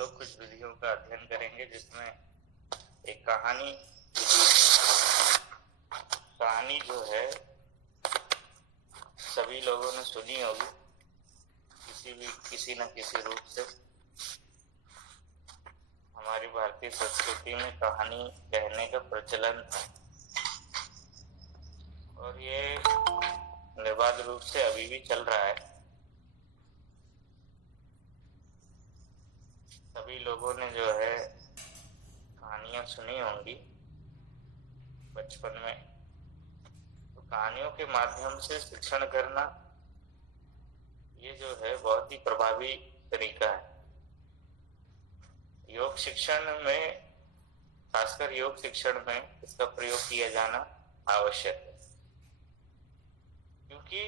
लोग कुछ विधियों का अध्ययन करेंगे जिसमें एक कहानी जो है सभी लोगों ने सुनी होगी किसी न किसी रूप से। हमारी भारतीय संस्कृति में कहानी कहने का प्रचलन है और ये निर्बाध रूप से अभी भी चल रहा है। सभी लोगों ने जो है कहानियां सुनी होंगी बचपन में, तो कहानियों के माध्यम से शिक्षण करना ये जो है बहुत ही प्रभावी तरीका है। योग शिक्षण में, खासकर योग शिक्षण में इसका प्रयोग किया जाना आवश्यक है, क्योंकि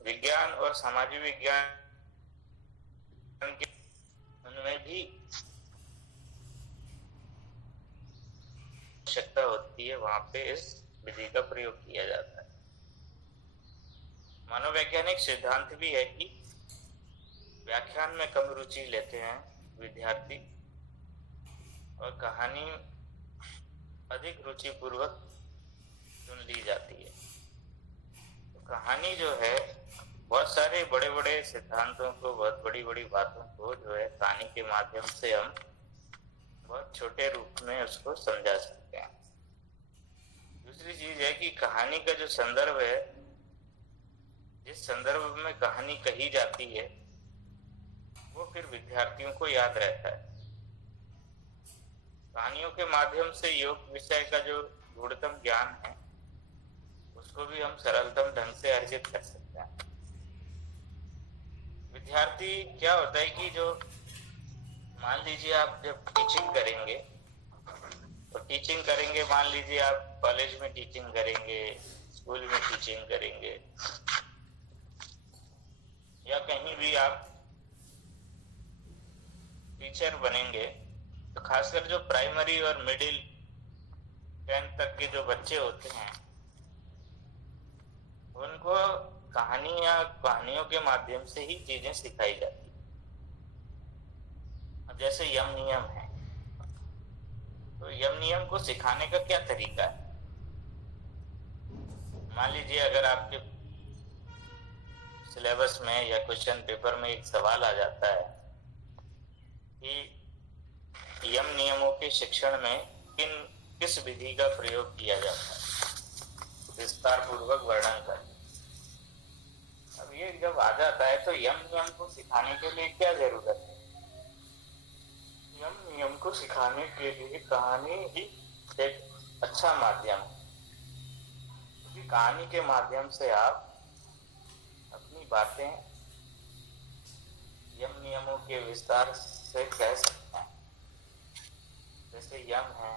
विज्ञान और सामाजिक विज्ञान के उनमें भी आवश्यकता होती है, वहां पे इस विधि का प्रयोग किया जाता है। मनोवैज्ञानिक सिद्धांत भी है कि व्याख्यान में कम रुचि लेते हैं विद्यार्थी और कहानी अधिक रुचि पूर्वक चुन ली जाती है। तो कहानी जो है बहुत सारे बड़े बड़े सिद्धांतों को, बहुत बड़ी बड़ी बातों को जो है कहानी के माध्यम से हम बहुत छोटे रूप में उसको समझा सकते हैं। दूसरी चीज है कि कहानी का जो संदर्भ है, जिस संदर्भ में कहानी कही जाती है, वो फिर विद्यार्थियों को याद रहता है। कहानियों के माध्यम से योग विषय का जो गूढ़तम ज्ञान है उसको भी हम सरलतम ढंग से अर्जित कर सकते हैं। विद्यार्थी क्या होता है कि जो मान लीजिए आप जब टीचिंग करेंगे, तो टीचिंग करेंगे, मान लीजिए आप कॉलेज में टीचिंग करेंगे, स्कूल में टीचिंग करेंगे, या कहीं भी आप टीचर बनेंगे, तो खासकर जो प्राइमरी और मिडिल 10th तक के जो बच्चे होते हैं उनको कहानियों के माध्यम से ही चीजें सिखाई जाती है। जैसे यम नियम है, तो यम नियम को सिखाने का क्या तरीका है? मान लीजिए अगर आपके सिलेबस में या क्वेश्चन पेपर में एक सवाल आ जाता है कि यम नियमों के शिक्षण में किस विधि का प्रयोग किया जाता है, विस्तार पूर्वक वर्णन कर। अब ये जब आ जाता है तो यम नियम को सिखाने के लिए क्या जरूरत है? यम नियम को सिखाने के लिए कहानी ही एक अच्छा माध्यम है, क्योंकि कहानी के माध्यम से आप अपनी बातें यम नियमों के विस्तार से कह सकते हैं। जैसे यम है,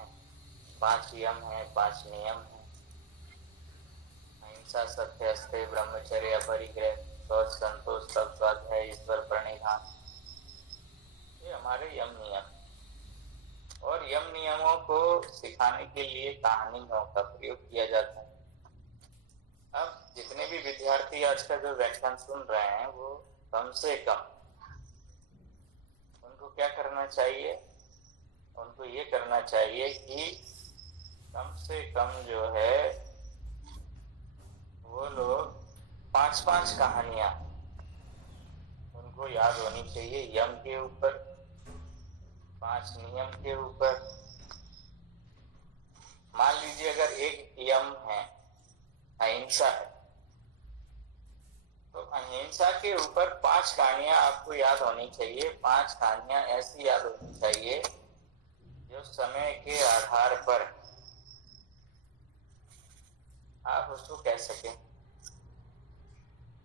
5 यम है, 5 नियम है, अहिंसा, सत्य, अस्तेय, ब्रह्मचर्य, अपरिग्रह, शौच, संतोष, तप, स्वाध्याय, ईश्वर प्रणिधान, ये हमारे यम नियम। और यम नियमों को सिखाने के लिए कहानियों का प्रयोग किया जाता है। अब जितने भी विद्यार्थी आज का जो व्याख्यान सुन रहे हैं, वो कम से कम उनको क्या करना चाहिए? उनको ये करना चाहिए कि कम से कम जो है वो लोग 5-5 कहानियां उनको याद होनी चाहिए यम के ऊपर, 5 नियम के ऊपर। मान लीजिए अगर एक यम है अहिंसा है, तो अहिंसा के ऊपर 5 कहानियां आपको याद होनी चाहिए। 5 कहानियां ऐसी याद होनी चाहिए जो समय के आधार पर आप उसको कह सकें।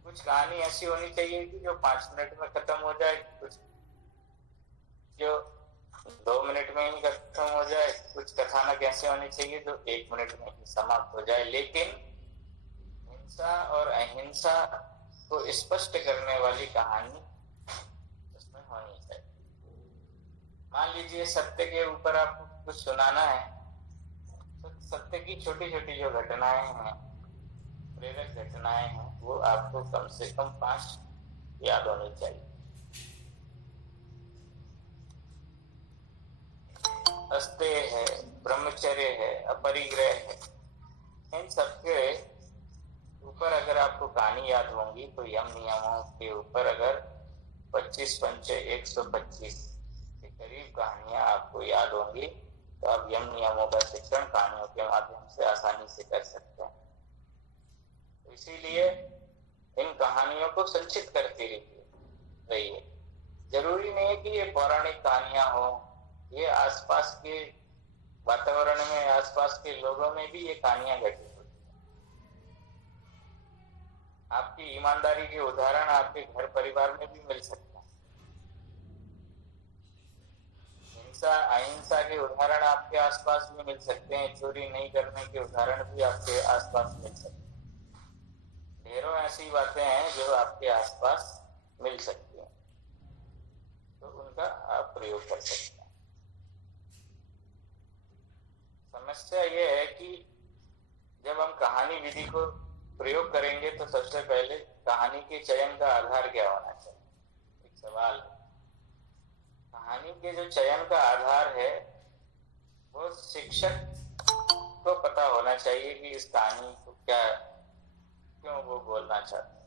कुछ कहानी ऐसी होनी चाहिए कि जो 5 मिनट में खत्म हो जाए, कुछ जो 2 मिनट में ही खत्म हो जाए, कुछ कथानक ऐसे होने चाहिए जो 1 मिनट में ही समाप्त हो जाए। लेकिन हिंसा और अहिंसा को स्पष्ट करने वाली कहानी उसमें होनी चाहिए। मान लीजिए सत्य के ऊपर आपको कुछ सुनाना है, तो सत्य की छोटी छोटी जो घटनाएं हैं, प्रेरक घटनाएं हैं, वो आपको कम से कम 5 याद होनी चाहिए। अस्तेय है, ब्रह्मचर्य है, अपरिग्रह है, इन सबके ऊपर अगर आपको कहानी याद होंगी तो यम नियमों के ऊपर अगर 25 पंचे 125 के करीब कहानियां आपको याद होंगी तो आप यम नियमों का शिक्षण कहानियों के माध्यम से आसानी से कर सकते हैं। तो इसीलिए इन कहानियों को संचित करते रहिए। जरूरी नहीं है कि ये पौराणिक कहानियां हो, ये आसपास के वातावरण में, आसपास के लोगों में भी ये कहानियां घटित होती हैं। आपकी ईमानदारी के उदाहरण आपके घर परिवार में भी मिल सकते हैं। हिंसा अहिंसा के उदाहरण आपके आसपास भी मिल सकते हैं। चोरी नहीं करने के उदाहरण भी आपके आसपास मिल सकते हैं। ढेरों ऐसी बातें हैं जो आपके आसपास मिल सकती हैं, तो उनका आप प्रयोग कर सकते हैं। समस्या ये है कि जब हम कहानी विधि को प्रयोग करेंगे तो सबसे पहले कहानी के चयन का आधार क्या होना चाहिए, एक सवाल है। कहानी के जो चयन का आधार है वो शिक्षक को पता होना चाहिए कि इस कहानी को क्यों वो बोलना चाहते हैं।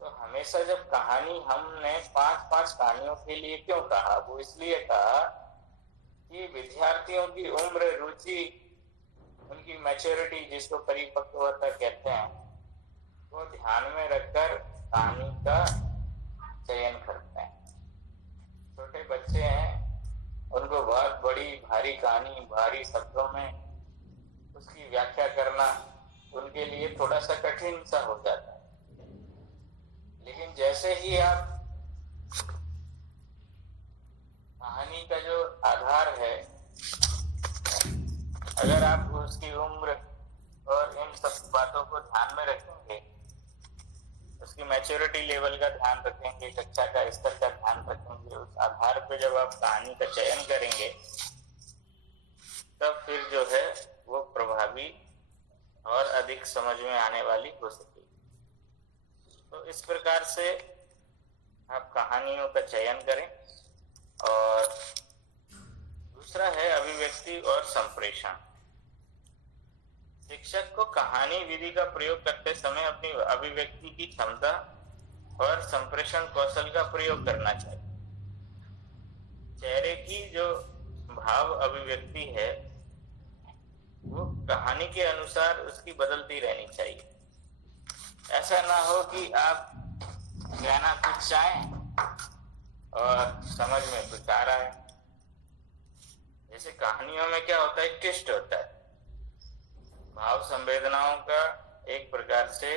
तो हमेशा जब कहानी हमने 5-5 कहानियों के लिए क्यों कहा, वो इसलिए कहा कि विद्यार्थियों की उम्र, रुचि, उनकी मैच्योरिटी, जिसको परिपक्वता कहते हैं, वो ध्यान में रखकर कहानी का चयन करते हैं। छोटे बच्चे हैं, उनको बहुत बड़ी भारी कहानी भारी शब्दों में उसकी व्याख्या करना उनके लिए थोड़ा सा कठिन सा हो जाता है। लेकिन जैसे ही आप कहानी का जो आधार है, अगर आप उसकी उम्र और इन सब बातों को ध्यान में रखेंगे, उसकी मैच्योरिटी लेवल का ध्यान रखेंगे, कक्षा का स्तर का ध्यान रखेंगे, उस आधार पे जब आप कहानी का चयन करेंगे तब फिर जो है वो प्रभावी और अधिक समझ में आने वाली हो सकेगी। तो इस प्रकार से आप कहानियों का चयन करें। और दूसरा है अभिव्यक्ति और संप्रेषण। शिक्षक को कहानी विधि का प्रयोग करते समय अपनी अभिव्यक्ति की क्षमता और संप्रेषण कौशल का प्रयोग करना चाहिए। चेहरे की जो भाव अभिव्यक्ति है वो कहानी के अनुसार उसकी बदलती रहनी चाहिए। ऐसा ना हो कि आप कहना कुछ चाहें और समझ में कुछ आ रहा है। जैसे कहानियों में क्या होता है, ट्विस्ट होता है, भाव संवेदनाओं का एक प्रकार से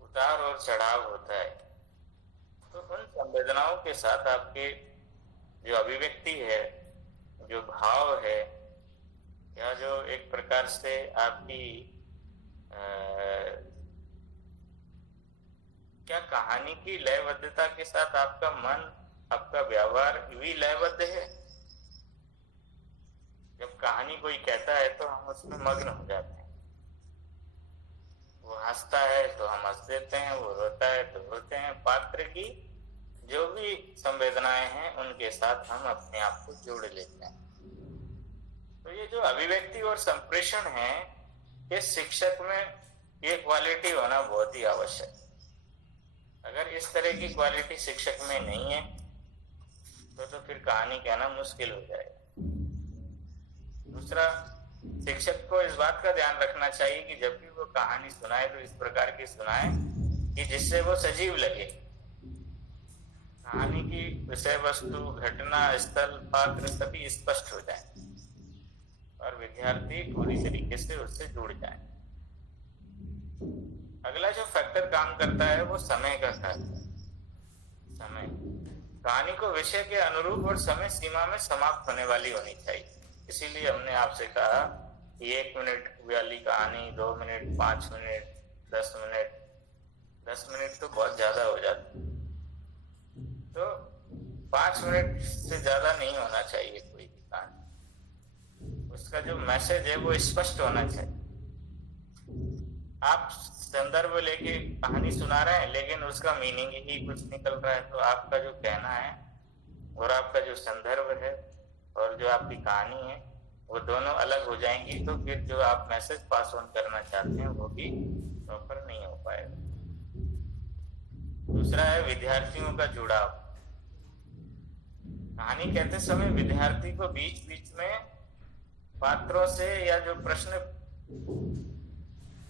उतार और चढ़ाव होता है। तो उन संवेदनाओं के साथ आपके जो अभिव्यक्ति है, जो भाव है, या जो एक प्रकार से आपकी क्या कहानी की लयबद्धता के साथ आपका मन, आपका व्यवहार भी लयबद्ध है। जब कहानी कोई कहता है तो हम उसमें मग्न हो जाते हैं। वो हंसता है तो हम हंस देते हैं, वो रोता है तो रोते हैं। पात्र की जो भी संवेदनाएं हैं उनके साथ हम अपने आप को जोड़ लेते हैं। तो ये जो अभिव्यक्ति और संप्रेषण है, ये शिक्षक में ये क्वालिटी होना बहुत ही आवश्यक है। अगर इस तरह की क्वालिटी शिक्षक में नहीं है तो फिर कहानी कहना मुश्किल हो जाएगा। दूसरा, शिक्षक को इस बात का ध्यान रखना चाहिए कि जब भी वो कहानी सुनाए तो इस प्रकार की सुनाए कि जिससे वो सजीव लगे। कहानी की विषय वस्तु, घटना, स्थल, पात्र सभी स्पष्ट हो जाए और विद्यार्थी पूरी तरीके से उससे जुड़ जाए। अगला जो फैक्टर काम करता है वो समय का है। समय कहानी को विषय के अनुरूप और समय सीमा में समाप्त होने वाली होनी चाहिए। इसीलिए हमने आपसे कहा कि 1 मिनट वाली कहानी, 2 मिनट, 5 मिनट, 10 मिनट। 10 मिनट तो बहुत ज्यादा हो जाता, तो 5 मिनट से ज्यादा नहीं होना चाहिए कोई भी कहानी। उसका जो मैसेज है वो स्पष्ट होना चाहिए। आप संदर्भ लेके कहानी सुना रहे हैं लेकिन उसका मीनिंग ही कुछ निकल रहा है, तो आपका जो कहना है और आपका जो संदर्भ है और जो आपकी कहानी है वो दोनों अलग हो जाएंगी, तो फिर जो आप मैसेज पास ऑन करना चाहते हैं वो भी प्रॉपर नहीं हो पाएगा। दूसरा है विद्यार्थियों का जुड़ाव। कहानी कहते समय विद्यार्थी को बीच बीच में पात्रों से या जो प्रश्न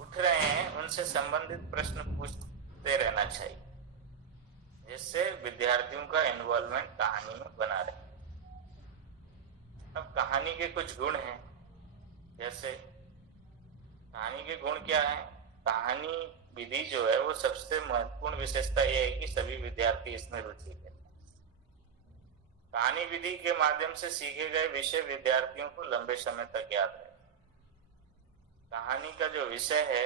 उठ रहे हैं उनसे संबंधित प्रश्न पूछते रहना चाहिए, जिससे विद्यार्थियों का इन्वॉल्वमेंट कहानी में बना रहे। अब कहानी के कुछ गुण हैं, जैसे कहानी के गुण क्या है? कहानी विधि जो है वो सबसे महत्वपूर्ण विशेषता यह है कि सभी विद्यार्थी इसमें रुचि लेते हैं। कहानी विधि के माध्यम से सीखे गए विषय विद्यार्थियों को लंबे समय तक याद रहे। कहानी का जो विषय है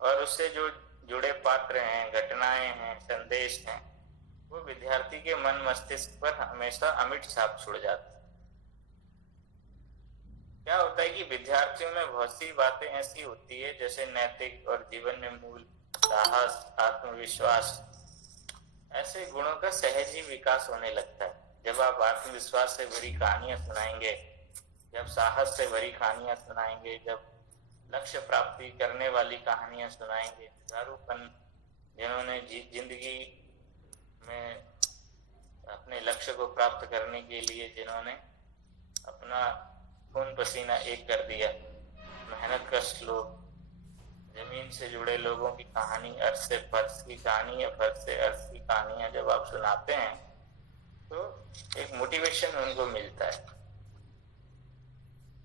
और उससे जो जुड़े पात्र हैं, घटनाएं हैं, संदेश हैं, वो विद्यार्थी के मन मस्तिष्क पर हमेशा अमिट छाप छोड़ जाते हैं। क्या होता है कि विद्यार्थियों में बहुत सी बातें ऐसी होती है जैसे नैतिक और जीवन में मूल, साहस, आत्मविश्वास, ऐसे गुणों का सहज ही विकास होने लगता है। जब आप आत्मविश्वास से भरी कहानियां सुनाएंगे, जब साहस से भरी कहानियां सुनाएंगे, जब लक्ष्य प्राप्ति करने वाली कहानियां सुनाएंगे, जुझारूपन जिन्होंने जिंदगी में अपने लक्ष्य को प्राप्त करने के लिए जिन्होंने अपना खून पसीना एक कर दिया, मेहनत कश लोग, जमीन से जुड़े लोगों की कहानी, अर्थ से फर्श की कहानी या फर्श से अर्थ की कहानियां जब आप सुनाते हैं तो एक मोटिवेशन उनको मिलता है।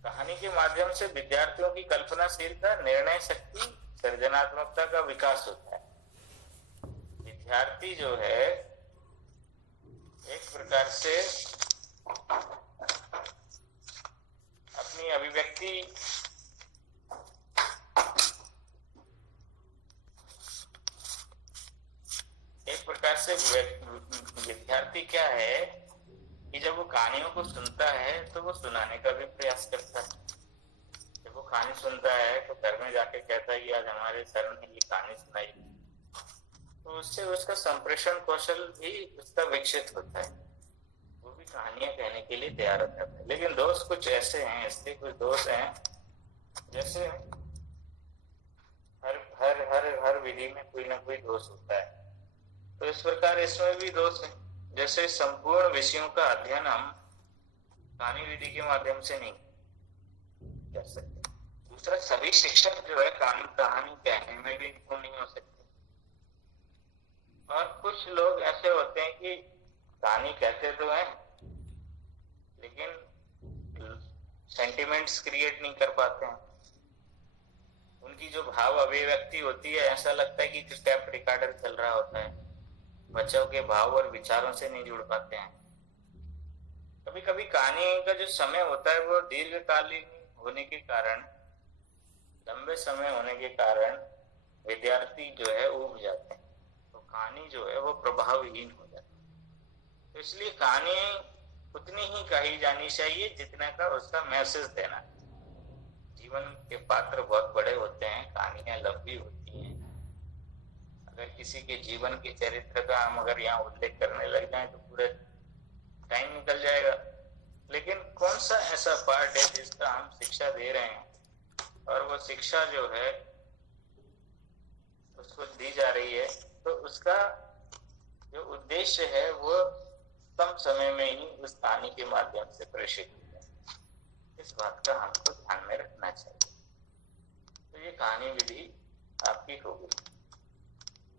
कहानी के माध्यम से विद्यार्थियों की कल्पनाशीलता, निर्णय शक्ति, सृजनात्मकता का विकास होता है। विद्यार्थी जो है एक प्रकार से अपनी अभिव्यक्ति एक प्रकार से विद्यार्थी क्या है कि जब वो कहानियों को सुनता है तो वो सुनाने का भी प्रयास करता है। जब वो कहानी सुनता है तो घर में जाके कहता है कि आज हमारे सर ने ये कहानी सुनाई, तो उससे उसका संप्रेषण कौशल भी उसका विकसित होता है, वो भी कहानियां कहने के लिए तैयार होता है। लेकिन दोष कुछ ऐसे हैं, इसके कुछ दोष हैं, जैसे हर विधि में कोई ना कोई दोष होता है, तो इस प्रकार इसमें भी दोष है। जैसे संपूर्ण विषयों का अध्ययन हम कहानी विधि के माध्यम से नहीं कर सकते। दूसरा, सभी शिक्षक जो है कहानी कहने में भी निपुण नहीं हो सकते। और कुछ लोग ऐसे होते हैं कि कहानी कहते तो हैं लेकिन सेंटिमेंट्स क्रिएट नहीं कर पाते हैं। उनकी जो भाव अभिव्यक्ति होती है, ऐसा लगता है कि टेप रिकॉर्डर चल रहा होता है, बच्चों के भाव और विचारों से नहीं जुड़ पाते हैं। कभी कभी कहानी का जो समय होता है वो दीर्घकालीन होने के कारण, लंबे समय होने के कारण विद्यार्थी जो है ऊब जाते हैं, तो कहानी जो है वो प्रभावहीन हो जाती है। तो इसलिए कहानी उतनी ही कही जानी चाहिए जितना का उसका मैसेज देना। जीवन के पात्र बहुत बड़े होते हैं, कहानियां लंबी होती हैं। अगर किसी के जीवन के चरित्र का हम अगर यहाँ उल्लेख करने लग जाए तो पूरे टाइम निकल जाएगा। लेकिन कौन सा ऐसा पार्ट है जिसका हम शिक्षा दे रहे हैं और वो शिक्षा जो है उसको दी जा रही है, तो उसका जो उद्देश्य है वो कम समय में ही उस कहानी के माध्यम से प्रेषित होता है। इस बात का हमको ध्यान में रखना चाहिए। तो ये कहानी विधि आपकी हो गई।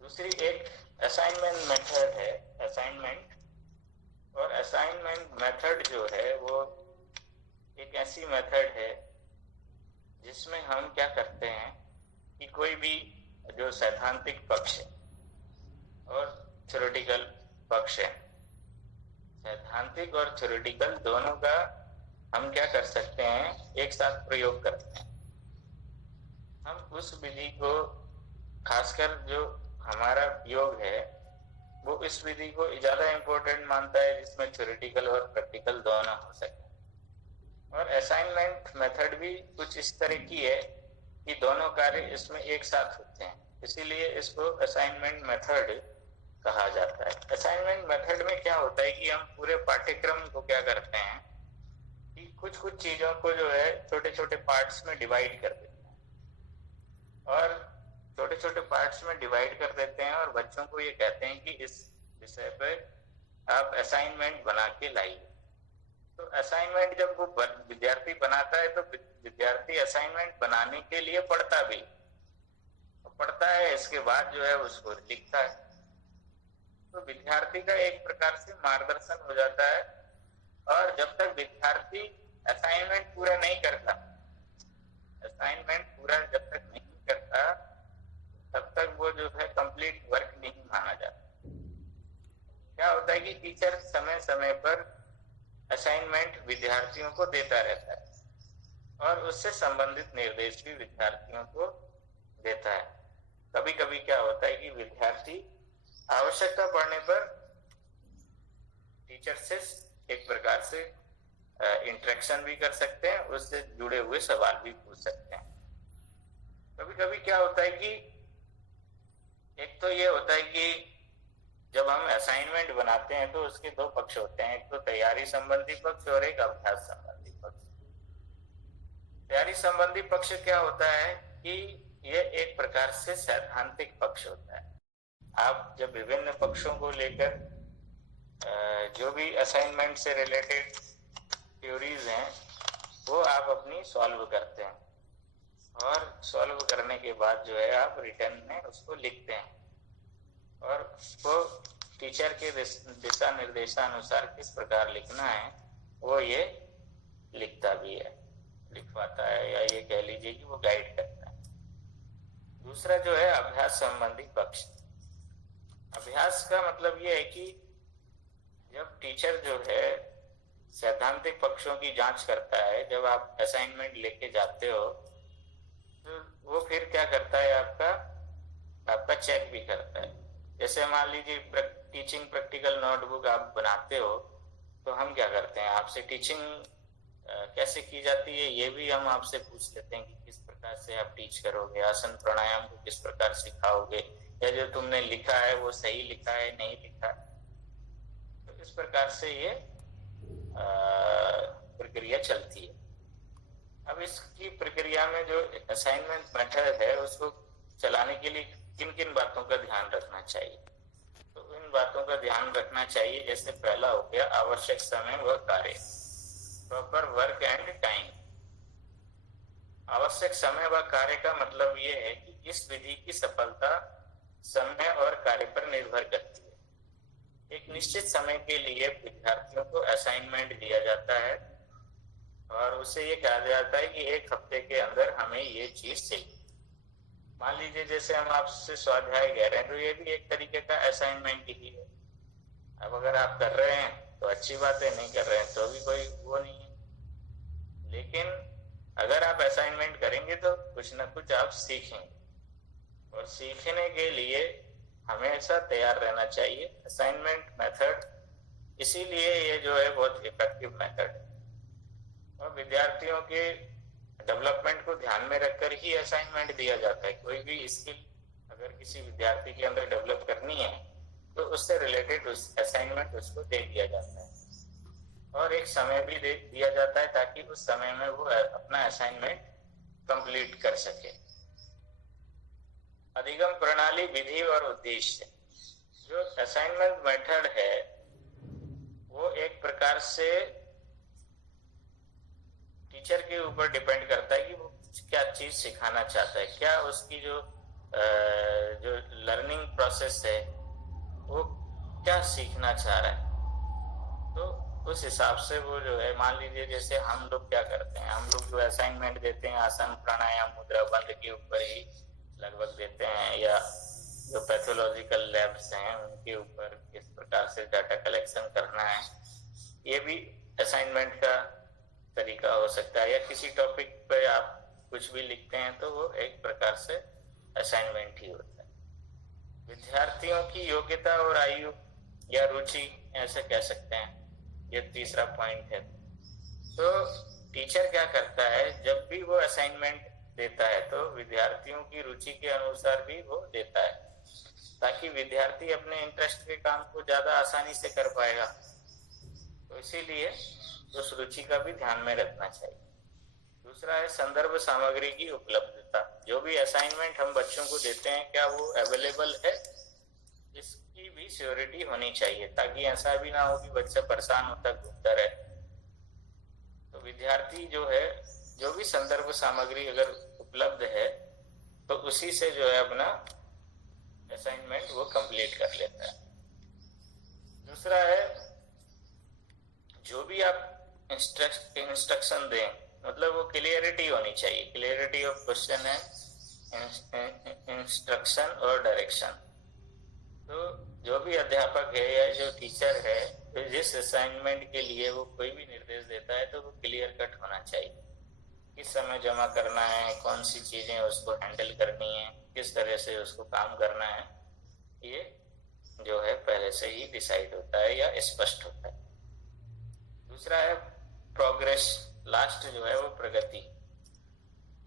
दूसरी एक असाइनमेंट मेथड है, असाइनमेंट। और असाइनमेंट मेथड जो है वो एक ऐसी मेथड है जिसमें हम क्या करते हैं कि कोई भी जो सैद्धांतिक पक्ष है और थ्योरेटिकल पक्ष है, सैद्धांतिक और थ्योरेटिकल दोनों का हम क्या कर सकते हैं, एक साथ प्रयोग करते हैं। हम उस विधि को, खासकर जो हमारा योग है वो इस विधि को ज्यादा इम्पोर्टेंट मानता है जिसमें थ्योरेटिकल और प्रैक्टिकल दोनों हो सके। और असाइनमेंट मेथड भी कुछ इस तरह की है कि दोनों कार्य इसमें एक साथ होते हैं, इसीलिए इसको असाइनमेंट मेथड कहा जाता है। असाइनमेंट मेथड में क्या होता है कि हम पूरे पाठ्यक्रम को क्या करते हैं कि कुछ कुछ चीजों को जो है छोटे छोटे पार्ट्स में डिवाइड कर देते हैं, और छोटे छोटे पार्ट्स में डिवाइड कर देते हैं और बच्चों को ये कहते हैं कि इस विषय पर आप असाइनमेंट बना के लाइए। तो असाइनमेंट जब वो विद्यार्थी बनाता है तो विद्यार्थी असाइनमेंट बनाने के लिए पढ़ता है, इसके बाद जो है उसको लिखता है। तो विद्यार्थी का एक प्रकार से मार्गदर्शन हो जाता है, और जब तक विद्यार्थी असाइनमेंट पूरा नहीं करता तब तक वो जो है कंप्लीट वर्क नहीं माना जाता। क्या होता है कि टीचर समय समय पर असाइनमेंट विद्यार्थियों को देता रहता है और उससे संबंधित निर्देश भी विद्यार्थियों को देता है। कभी कभी क्या होता है कि विद्यार्थी आवश्यकता पड़ने पर टीचर से एक प्रकार से इंटरेक्शन भी कर सकते हैं, उससे जुड़े हुए सवाल भी पूछ सकते हैं। कभी कभी क्या होता है कि एक तो ये होता है कि जब हम असाइनमेंट बनाते हैं तो उसके दो पक्ष होते हैं, एक तो तैयारी संबंधी पक्ष और एक अभ्यास संबंधी पक्ष। तैयारी संबंधी पक्ष क्या होता है कि ये एक प्रकार से सैद्धांतिक पक्ष होता है। आप जब विभिन्न पक्षों को लेकर जो भी असाइनमेंट से रिलेटेड थ्योरीज हैं वो आप अपनी सॉल्व करते हैं, और सॉल्व करने के बाद जो है आप रिटर्न में उसको लिखते हैं, और उसको टीचर के दिशा निर्देशानुसार किस प्रकार लिखना है वो ये लिखता भी है, लिखवाता है, या ये कह लीजिए कि वो गाइड करता है। दूसरा जो है अभ्यास संबंधी पक्ष। अभ्यास का मतलब ये है कि जब टीचर जो है सैद्धांतिक पक्षों की जांच करता है, जब आप असाइनमेंट लेके जाते हो तो वो फिर क्या करता है, आपका चेक भी करता है। जैसे मान लीजिए टीचिंग प्रैक्टिकल नोटबुक आप बनाते हो तो हम क्या करते हैं, आपसे टीचिंग कैसे की जाती है ये भी हम आपसे पूछ लेते हैं कि किस प्रकार से आप टीच करोगे, आसन प्राणायाम को किस प्रकार सिखाओगे, या जो तुमने लिखा है वो सही लिखा है नहीं लिखा। तो इस प्रकार से ये प्रक्रिया चलती है। अब इसकी प्रक्रिया में जो असाइनमेंट मेथड है उसको चलाने के लिए किन किन बातों का ध्यान रखना चाहिए, तो इन बातों का ध्यान रखना चाहिए। जैसे पहला हो गया आवश्यक समय व कार्य, प्रॉपर वर्क एंड टाइम। आवश्यक समय व कार्य का मतलब ये है कि इस विधि की सफलता समय और कार्य पर निर्भर करती है। एक निश्चित समय के लिए विद्यार्थियों को असाइनमेंट दिया जाता है और उसे ये कहा जाता है कि एक हफ्ते के अंदर हमें ये चीज चाहिए। मान लीजिए जैसे हम आपसे स्वाध्याय कह रहे हैं तो ये भी एक तरीके का असाइनमेंट ही है। अब अगर आप कर रहे हैं तो अच्छी बात है, नहीं कर रहे हैं तो भी कोई वो नहीं है। लेकिन अगर आप असाइनमेंट करेंगे तो कुछ ना कुछ आप सीखेंगे, और सीखने के लिए हमेशा तैयार रहना चाहिए। असाइनमेंट मेथड इसीलिए ये जो है बहुत इफेक्टिव मेथड है, और विद्यार्थियों के डेवलपमेंट को ध्यान में रखकर ही असाइनमेंट दिया जाता है। कोई भी स्किल अगर किसी विद्यार्थी के अंदर डेवलप करनी है तो उससे रिलेटेड असाइनमेंट उसको दे दिया जाता है, और एक समय भी दे दिया जाता है ताकि उस समय में वो अपना असाइनमेंट कंप्लीट कर सके। अधिगम प्रणाली, विधि और उद्देश्य। जो असाइनमेंट मेथड है वो एक प्रकार से टीचर के ऊपर डिपेंड करता है कि वो क्या चीज सिखाना चाहता है, क्या उसकी जो लर्निंग प्रोसेस है वो क्या सीखना चाह रहा है। तो उस हिसाब से वो जो है, मान लीजिए जैसे हम लोग क्या करते हैं, हम लोग जो असाइनमेंट देते हैं आसन प्राणायाम मुद्रा बंद के ऊपर ही लगभग देते हैं, या जो पैथोलॉजिकल लैब्स हैं उनके ऊपर किस प्रकार से डाटा कलेक्शन करना है, ये भी असाइनमेंट का तरीका हो सकता है। या किसी टॉपिक पे आप कुछ भी लिखते हैं तो वो एक प्रकार से असाइनमेंट ही होता है। विद्यार्थियों की योग्यता और आयु या रुचि ऐसे कह सकते हैं, ये तीसरा पॉइंट है। तो टीचर क्या करता है, जब भी वो असाइनमेंट देता है तो विद्यार्थियों की रुचि के अनुसार भी वो देता है। ताकि विद्यार्थी अपने इंटरेस्ट के काम को ज्यादा आसानी से कर पाएगा। तो इसीलिए उस रुचि का भी ध्यान में रखना चाहिए। दूसरा है संदर्भ सामग्री की उपलब्धता। जो भी असाइनमेंट हम बच्चों को देते हैं क्या वो अवेलेबल है, इसकी भी श्योरिटी होनी चाहिए, ताकि ऐसा भी ना हो कि बच्चा परेशान होता घूमता रहे। तो विद्यार्थी जो है, जो भी संदर्भ सामग्री अगर उपलब्ध है तो उसी से जो है अपना असाइनमेंट वो कंप्लीट कर लेता है। दूसरा है जो भी आप इंस्ट्रक्शन दें, मतलब वो क्लियरिटी होनी चाहिए, क्लियरिटी ऑफ क्वेश्चन है, इंस्ट्रक्शन और डायरेक्शन। तो जो भी अध्यापक है या जो टीचर है, तो जिस असाइनमेंट के लिए वो कोई भी निर्देश देता है तो वो क्लियर कट होना चाहिए। किस समय जमा करना है, कौन सी चीजें उसको हैंडल करनी है, किस तरह से उसको काम करना है, ये जो है पहले से ही डिसाइड होता है या स्पष्ट होता है। दूसरा है प्रोग्रेस, लास्ट जो है वो प्रगति।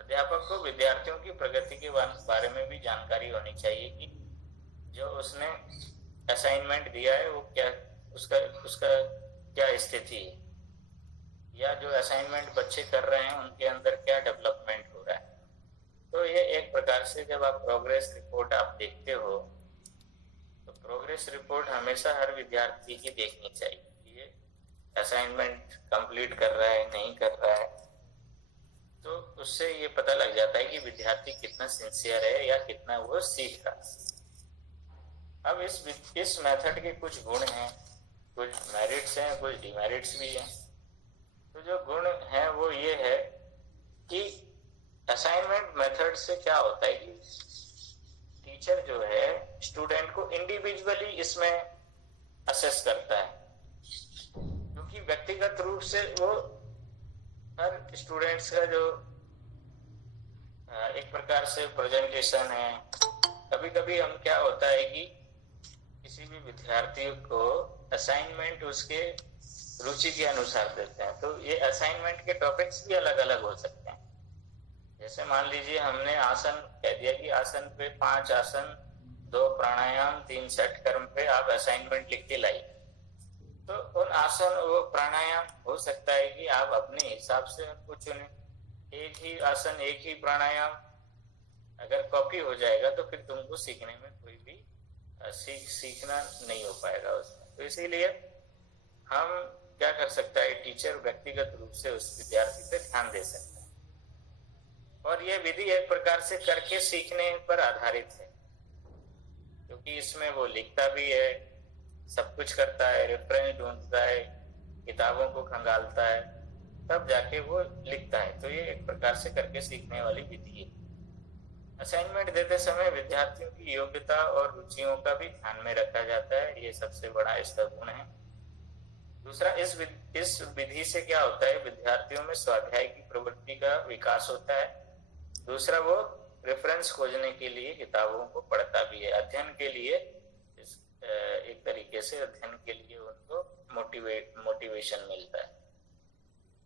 अध्यापक को विद्यार्थियों की प्रगति के बारे में भी जानकारी होनी चाहिए कि जो उसने असाइनमेंट दिया है वो क्या, उसका क्या स्थिति है, या जो असाइनमेंट बच्चे कर रहे हैं उनके अंदर क्या डेवलपमेंट हो रहा है। तो ये एक प्रकार से जब आप प्रोग्रेस रिपोर्ट आप देखते हो तो प्रोग्रेस रिपोर्ट हमेशा हर विद्यार्थी की देखनी चाहिए कि ये असाइनमेंट कंप्लीट कर रहा है नहीं कर रहा है। तो उससे ये पता लग जाता है कि विद्यार्थी कितना सिंसियर है या कितना वो सीख रहा है। अब इस मेथड के कुछ गुण हैं, कुछ मेरिट्स हैं, कुछ डिमेरिट्स भी हैं। तो जो गुण है वो ये है कि असाइनमेंट मेथड से क्या होता है कि टीचर जो है स्टूडेंट को इंडिविजुअली इसमें असेस करता है, क्योंकि व्यक्तिगत रूप से वो हर स्टूडेंट्स का जो एक प्रकार से प्रेजेंटेशन है। कभी कभी हम क्या होता है कि किसी भी विद्यार्थी को असाइनमेंट उसके रुचि के अनुसार देते हैं, तो ये असाइनमेंट के टॉपिक्स भी अलग अलग हो सकते हैं। जैसे मान लीजिए हमने आसन कह दिया कि आसन पे 5 आसन, 2 प्राणायाम, 3 षटकर्म पे आप असाइनमेंट लिख के लाइए। तो उन आसन वो प्राणायाम हो सकता है कि आप अपने हिसाब से उनको चुने। एक ही आसन, एक ही प्राणायाम अगर कॉपी हो जाएगा तो फिर तुमको सीखने में कोई भी सीखना नहीं हो पाएगा उसमें। तो इसीलिए हम क्या कर सकता है, टीचर व्यक्तिगत रूप से उस विद्यार्थी पे ध्यान दे सकता है। और ये विधि एक प्रकार से करके सीखने पर आधारित है, क्योंकि इसमें वो लिखता भी है, सब कुछ करता है, रेफरेंस ढूंढता है, किताबों को खंगालता है, तब जाके वो लिखता है। तो ये एक प्रकार से करके सीखने वाली विधि है। असाइनमेंट देते समय विद्यार्थियों की योग्यता और रुचियों का भी ध्यान में रखा जाता है, ये सबसे बड़ा इसका गुण है। दूसरा, इस विधि से क्या होता है, विद्यार्थियों में स्वाध्याय की प्रवृत्ति का विकास होता है। दूसरा, वो रेफरेंस खोजने के लिए किताबों को पढ़ता भी है, अध्ययन के लिए एक तरीके से अध्ययन के लिए उनको मोटिवेशन मिलता है।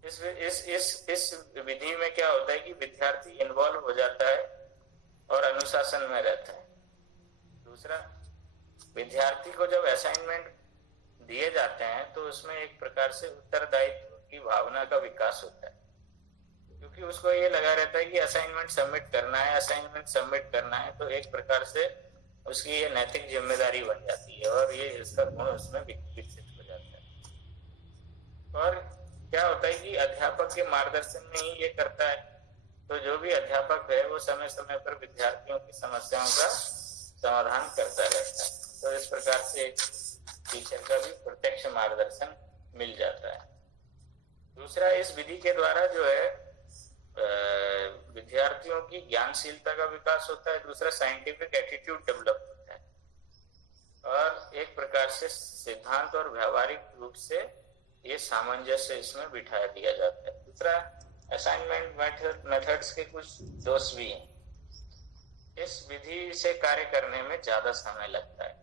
इस विधि में क्या होता है कि विद्यार्थी इन्वॉल्व हो जाता है और अनुशासन में रहता है। दूसरा, विद्यार्थी को जब असाइनमेंट दिए जाते हैं तो उसमें एक प्रकार से उत्तरदायित्व की भावना का विकास होता है, क्योंकि उसको ये लगा रहता है कि असाइनमेंट सबमिट करना है, असाइनमेंट सबमिट करना है। तो एक प्रकार से उसकी ये नैतिक जिम्मेदारी बन जाती है और ये इसका गुण उसमें विकसित हो जाता है। और क्या होता है कि अध्यापक के मार्गदर्शन में ही ये करता है। तो जो भी अध्यापक है वो समय समय पर विद्यार्थियों की समस्याओं का समाधान करता रहता है। तो इस प्रकार से टीचर का भी प्रत्यक्ष मार्गदर्शन मिल जाता है। दूसरा, इस विधि के द्वारा जो है विद्यार्थियों की ज्ञानशीलता का विकास होता है। दूसरा, साइंटिफिक एटीट्यूड डेवलप होता है और एक प्रकार से सिद्धांत और व्यावहारिक रूप से ये सामंजस्य इसमें बिठा दिया जाता है। दूसरा, असाइनमेंट मेथड्स के कुछ दोष भी हैं। इस विधि से कार्य करने में ज्यादा समय लगता है।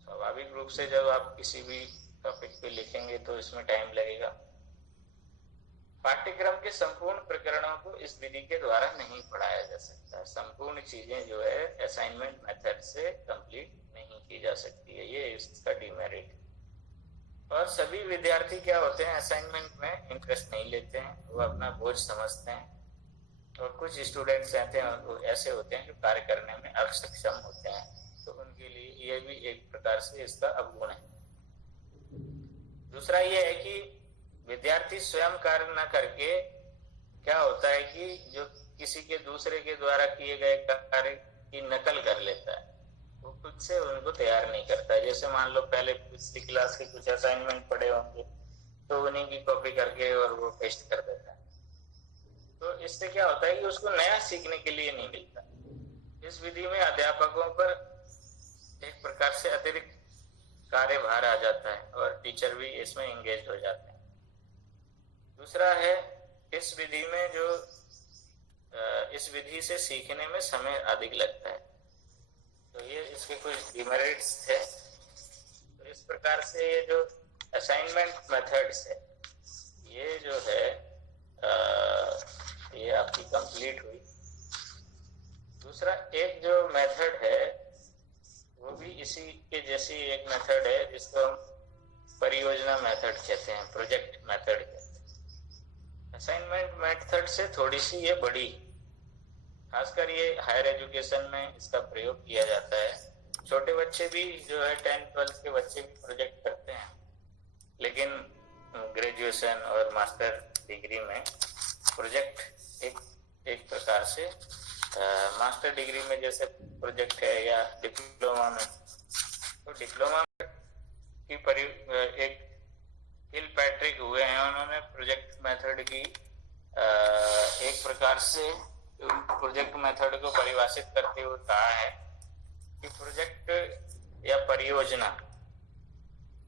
स्वाभाविक रूप से जब आप किसी भी टॉपिक पे लिखेंगे तो इसमें टाइम लगेगा। पाठ्यक्रम के संपूर्ण प्रकरणों को इस विधि के द्वारा नहीं पढ़ाया जा सकता। संपूर्ण चीजें जो है असाइनमेंट मेथड से कंप्लीट नहीं की जा सकती है, ये इसका डिमेरिट। और सभी विद्यार्थी क्या होते हैं, असाइनमेंट में इंटरेस्ट नहीं लेते हैं, वो अपना बोझ समझते हैं। और कुछ स्टूडेंट्स ऐसे होते हैं जो कार्य करने में अक्षम होते हैं, तो उनके लिए ये भी एक प्रकार से इसका अवगुण है। दूसरा ये है कि विद्यार्थी स्वयं कार्य न करके क्या होता है कि जो किसी के दूसरे के द्वारा किए गए कार्य की नकल कर लेता है, वो खुद से उनको तैयार नहीं करता है। जैसे मान लो पहले पिछली क्लास के कुछ असाइनमेंट पड़े होंगे तो उन्हीं की कॉपी करके और वो पेस्ट कर देता है, तो इससे क्या होता है कि उसको नया सीखने के लिए नहीं मिलता। इस विधि में अध्यापकों पर एक प्रकार से अतिरिक्त कार्यभार आ जाता है और टीचर भी इसमें एंगेज हो जाते हैं। दूसरा है, इस विधि में जो इस विधि से सीखने में समय अधिक लगता है, तो ये इसके कुछ डिमेरिट्स थे। तो इस प्रकार से ये जो असाइनमेंट मेथड्स है, ये जो है ये आपकी कंप्लीट हुई। दूसरा एक जो मेथड है वो भी इसी के जैसी एक मेथड है जिसको हम परियोजना मेथड कहते हैं, प्रोजेक्ट मेथड कहते हैं। असाइनमेंट मेथड से थोड़ी सी ये बड़ी, खासकर ये हायर एजुकेशन में इसका प्रयोग किया जाता है। छोटे बच्चे भी जो है 10-12 के बच्चे भी प्रोजेक्ट करते हैं, लेकिन ग्रेजुएशन और मास्टर डिग्री में प्रोजेक्ट एक प्रकार से मास्टर डिग्री में जैसे प्रोजेक्ट है या डिप्लोमा में, तो डिप्लोमा की एक किल पैट्रिक हुए हैं, उन्होंने प्रोजेक्ट मेथड की एक प्रकार से प्रोजेक्ट मेथड को परिभाषित करते हुए कहा है कि प्रोजेक्ट या परियोजना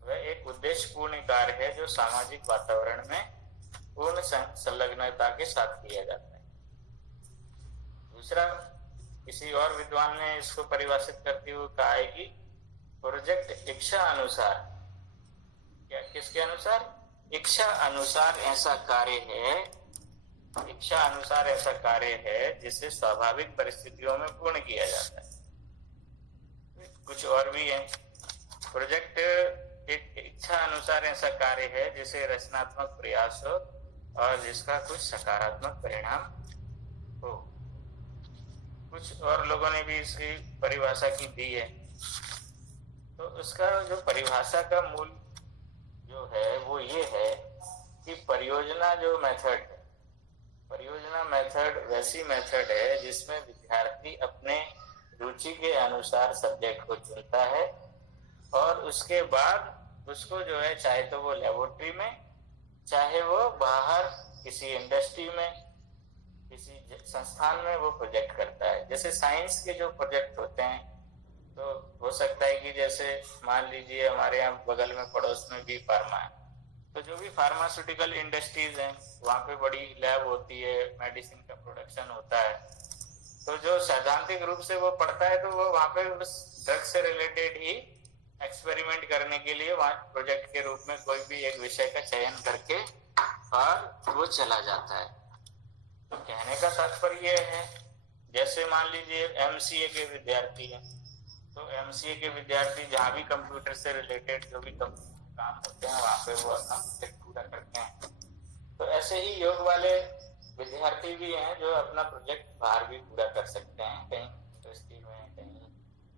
वह एक उद्देश्यपूर्ण कार्य है जो सामाजिक वातावरण में पूर्ण संलग्नता के साथ किया जाता है। दूसरा, किसी और विद्वान ने इसको परिभाषित करते हुए कहा है कि प्रोजेक्ट इच्छा अनुसार, क्या किसके अनुसार, इच्छा अनुसार ऐसा कार्य है, इच्छा अनुसार ऐसा कार्य है जिसे स्वाभाविक परिस्थितियों में पूर्ण किया जाता है। कुछ और भी है, प्रोजेक्ट एक इच्छा अनुसार ऐसा कार्य है जिसे रचनात्मक प्रयास हो और जिसका कुछ सकारात्मक परिणाम हो। कुछ और लोगों ने भी इसकी परिभाषा की दी है। तो उसका जो परिभाषा का मूल जो है वो ये है कि परियोजना जो मेथड है, परियोजना मेथड वैसी मेथड है जिसमें विद्यार्थी अपने रुचि के अनुसार सब्जेक्ट को चुनता है और उसके बाद उसको जो है चाहे तो वो लेबोरेटरी में, चाहे वो बाहर किसी इंडस्ट्री में, किसी संस्थान में वो प्रोजेक्ट करता है। जैसे साइंस के जो प्रोजेक्ट होते हैं, तो हो सकता है कि जैसे मान लीजिए हमारे यहाँ बगल में पड़ोस में भी फार्मा है, तो जो भी फार्मास्यूटिकल इंडस्ट्रीज हैं वहाँ पे बड़ी लैब होती है, मेडिसिन का प्रोडक्शन होता है। तो जो सैद्धांतिक रूप से वो पढ़ता है तो वो वहाँ पे उस ड्रग से रिलेटेड ही एक्सपेरिमेंट करने के लिए वहाँ प्रोजेक्ट के रूप में कोई भी एक विषय का चयन करके और वो चला जाता है। तो कहने का तात्पर्य यह है, जैसे मान लीजिए एमसीए के विद्यार्थी हैं, तो एमसीए के विद्यार्थी जहाँ भी कंप्यूटर से रिलेटेड जो भी काम होते हैं वहाँ पे वो अपना प्रोजेक्ट पूरा करते हैं। तो ऐसे ही योग वाले विद्यार्थी भी हैं जो अपना प्रोजेक्ट बाहर भी पूरा कर सकते हैं, कहीं यूनिवर्सिटी में, कहीं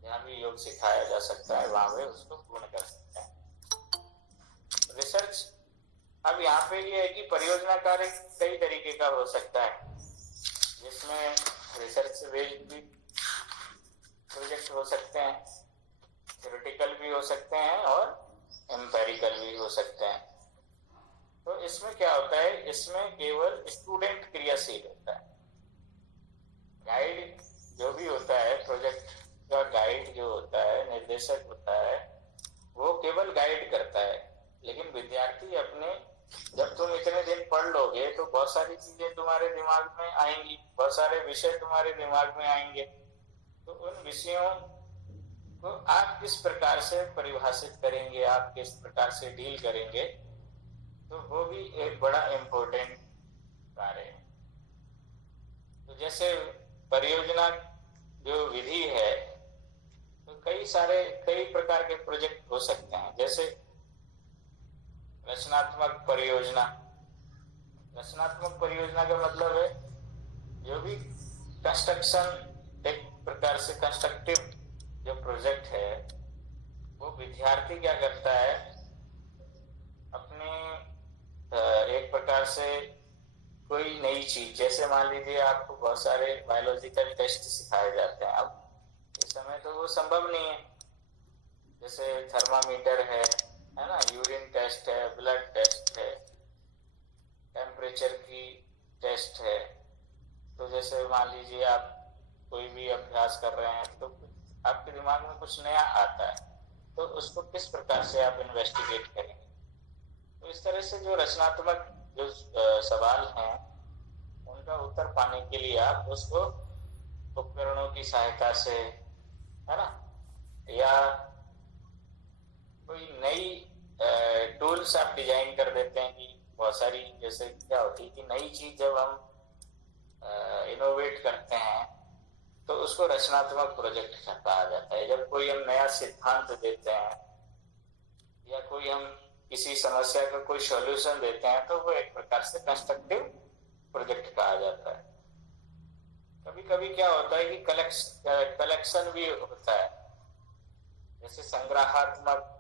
जहाँ भी योग सिखाया जा सकता है वहाँ पे उसको पूर्ण कर सकते हैं। रिसर्च, अब यहाँ पे ये है कि परियोजना कार्य कई तरीके का हो सकता है, जिसमें रिसर्च बेस्ड भी प्रोजेक्ट हो सकते हैं, थ्योरेटिकल भी हो सकते हैं और एम्पेरिकल भी हो सकते हैं। तो इसमें क्या होता है, इसमें केवल स्टूडेंट क्रियाशील होता है। गाइड जो भी होता है, प्रोजेक्ट का गाइड जो होता है, निर्देशक होता है, वो केवल गाइड करता है, लेकिन विद्यार्थी अपने, जब तुम इतने दिन पढ़ लोगे तो बहुत सारी चीजें तुम्हारे दिमाग में आएंगी, बहुत सारे विषय तुम्हारे दिमाग में आएंगे। तो उन विषयों को आप किस प्रकार से परिभाषित करेंगे, आप किस प्रकार से डील करेंगे, तो वो भी एक बड़ा इम्पोर्टेंट कार्य है। तो जैसे परियोजना जो विधि है, तो कई प्रकार के प्रोजेक्ट हो सकते हैं। जैसे रचनात्मक परियोजना। रचनात्मक परियोजना का मतलब है जो भी कंस्ट्रक्शन, एक प्रकार से कंस्ट्रक्टिव जो प्रोजेक्ट है, वो विद्यार्थी क्या करता है, अपने एक प्रकार से कोई नई चीज, जैसे मान लीजिए आपको बहुत सारे बायोलॉजिकल टेस्ट सिखाए जाते हैं। अब इस समय तो वो संभव नहीं है, जैसे थर्मामीटर है ना, यूरिन टेस्ट है, ब्लड टेस्ट है, टेम्परेचर की टेस्ट है। तो जैसे मान लीजिए आप कोई भी अभ्यास कर रहे हैं, तो आपके दिमाग में कुछ नया आता है, तो उसको किस प्रकार से आप इन्वेस्टिगेट करेंगे। तो इस तरह से जो रचनात्मक जो सवाल हैं, उनका उत्तर पाने के लिए आप उसको उपकरणों की सहायता से, है ना, या कोई नई टूल्स आप डिजाइन कर देते हैं। कि बहुत सारी, जैसे क्या होती है कि नई चीज जब हम इनोवेट करते हैं, तो उसको रचनात्मक प्रोजेक्ट कहा जाता है। जब कोई हम नया सिद्धांत देते हैं या कोई हम किसी समस्या का कोई सॉल्यूशन देते हैं, तो वो एक प्रकार से कंस्ट्रक्टिव प्रोजेक्ट कहा जाता है। कभी कभी क्या होता है कि कलेक्शन भी होता है, जैसे संग्रहात्मक।